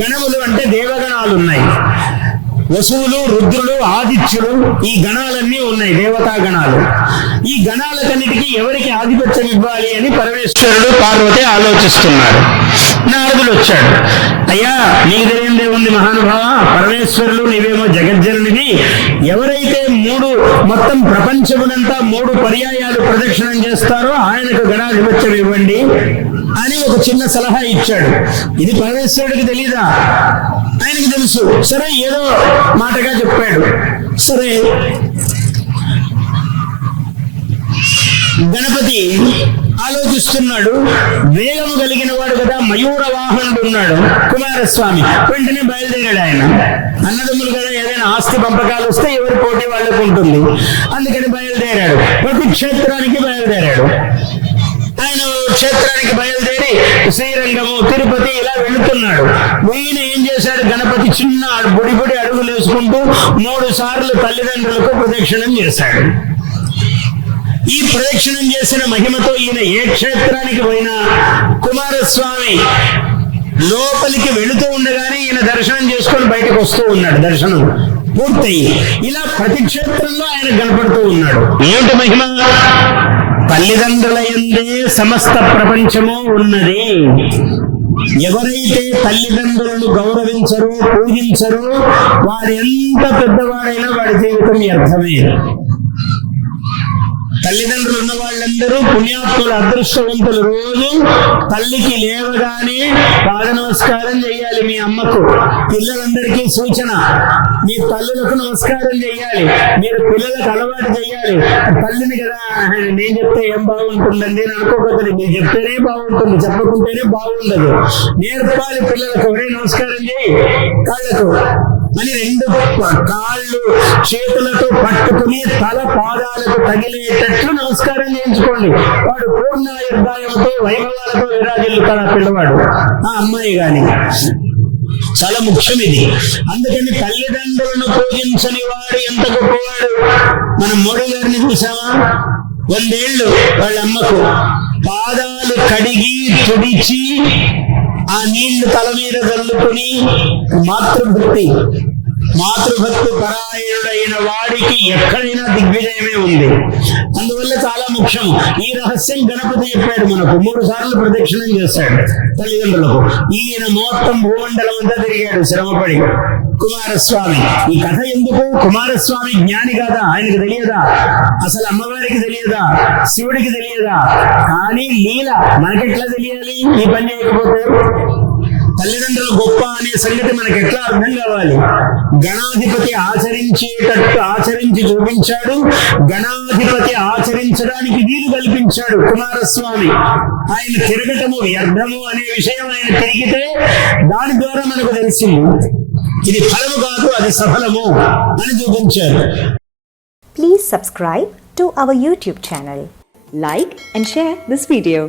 గణములు అంటే దేవగణాలు ఉన్నాయి వసువులు రుద్రులు ఆదిత్యులు ఈ గణాలన్నీ ఉన్నాయి దేవతా గణాలు. ఈ గణాలకన్నిటికీ ఎవరికి ఆధిపత్యం ఇవ్వాలి అని పరమేశ్వరుడు పార్వతి ఆలోచిస్తున్నాడు నారదుడు వచ్చాడు అయ్యా నీకు తెలియందే ఉంది మహానుభావ పరమేశ్వరులు నీవేమో జగజ్జనునివి ఎవరైతే మూడు మొత్తం ప్రపంచమునంతా మూడు పర్యాయాలు ప్రదక్షిణం చేస్తారో ఆయనకు గణాధిపత్యం ఇవ్వండి అని ఒక చిన్న సలహా ఇచ్చాడు. ఇది పరమేశ్వరుడికి తెలీదా? ఆయనకి తెలుసు. సరే ఏదో మాటగా చెప్పాడు. సరే గణపతి ఆలోచిస్తున్నాడు. వేగము కలిగిన వాడు కదా మయూర వాహనుడు ఉన్నాడు. కుమారస్వామి వెంటనే బయలుదేరాడు ఆయన. అన్నదమ్ములు కదా ఏదైనా ఆస్తి పంపకాలు వస్తే ఎవరి పోటీ వాళ్ళకు ఉంటుంది. అందుకని బయలుదేరాడు. ప్రతి క్షేత్రానికి బయలుదేరాడు. ఆయన క్షేత్రానికి బయలుదేరి శ్రీరంగము తిరుపతి ఇలా వెళుతున్నాడు. ఈయన ఏం చేశాడు? గణపతి చిన్న బుడిబుడి అడుగులు వేసుకుంటూ మూడు సార్లు తల్లిదండ్రులకు ప్రదక్షిణం చేశాడు. ఈ ప్రదక్షిణం చేసిన మహిమతో ఈయన ఏ క్షేత్రానికి పోయినా కుమారస్వామి లోపలికి వెళుతూ ఉండగానే ఈయన దర్శనం చేసుకొని బయటకు వస్తూ ఉన్నాడు. దర్శనం పూర్తయి. ఇలా ప్రతి క్షేత్రంలో ఆయన కనపడుతూ ఉన్నాడు. ఏమిటి మహిమ? తల్లిదండ్రుల ఎందే సమస్త ప్రపంచము ఉన్నది. ఎవరైతే తల్లిదండ్రులను గౌరవించరో పూజించరో వాడు ఎంత పెద్దవాడైనా వాడి జీవితం వ్యర్థమే. తల్లిదండ్రులు ఉన్న వాళ్ళందరూ పుణ్యాత్ములు అదృష్టవంతులు. రోజు తల్లికి లేవగానే పాద నమస్కారం చేయాలి మీ అమ్మకు. పిల్లలందరికీ సూచన. మీ తల్లులకు నమస్కారం చేయాలి. మీరు పిల్లలకు అలవాటు చేయాలి. తల్లిని కదా నేను చెప్తే ఏం బాగుంటుందండి? అని అనుకోకూడదు మీరు చెప్తేనే బాగుంటుంది. చెప్పకుంటేనే బాగుండదు. నేర్పాలి పిల్లలకు. ఒరే నమస్కారం చేయి. కాళ్ళకు. అని రెండు గొప్ప కాళ్ళు చేతులతో పట్టుకుని తల పాదాలకు తగిలేటట్లు నమస్కారం చేయించుకోండి. వాడు పూర్ణాయుర్దాయంతో వైభవాలతో విరాజిల్లుతాడు ఆ పిల్లవాడు. ఆ అమ్మాయి గాని. చాలా ముఖ్యం ఇది. అందుకని తల్లిదండ్రులను పూజించని వాడు ఎంత గొప్పవాడు. మనం మోడీ గారిని చూసామా వందేళ్ళు వాళ్ళ అమ్మకు. పాదాలు కడిగి తుడిచి ఆ నీళ్ళు తల మీద చల్లుకుని మాతృభక్తి మాతృభక్తి పరాయణుడైన వాడికి ఎక్కడైనా దిగ్విజయమే ఉంది. అందువల్ల చాలా ముఖ్యం. ఈ రహస్యం గణపతి చెప్పాడు మనకు. మూడు సార్లు ప్రదక్షిణం చేశాడు తల్లిదండ్రులకు. ఈయన మొత్తం భూమండలం అంతా తిరిగాడు శ్రమపడి. కుమారస్వామి. ఈ కథ ఎందుకు? కుమారస్వామి జ్ఞాని కాదా ఆయనకు తెలియదా? అసలు అమ్మవారికి తెలియదా? శివుడికి తెలియదా? కానీ లీల మనకెట్లా తెలియాలి? ఈ పని చేయకపోతే? తల్లిదండ్రులు గొప్ప అనే సంగతి మనకి ఎట్లా అర్థం కావాలి? గణాధిపతి ఆచరించేటట్టు ఆచరించి చూపించాడు. గణాధిపతి ఆచరించడానికి వీలు కల్పించాడు కుమారస్వామి. ఆయన తిరగటము వ్యర్థము అనే విషయం ఆయన తిరిగితే దాని ద్వారా మనకు తెలిసింది. ఇది ఫలము కాదు అది సఫలము అని చూపించారు Please subscribe to our YouTube channel. Like and share this video.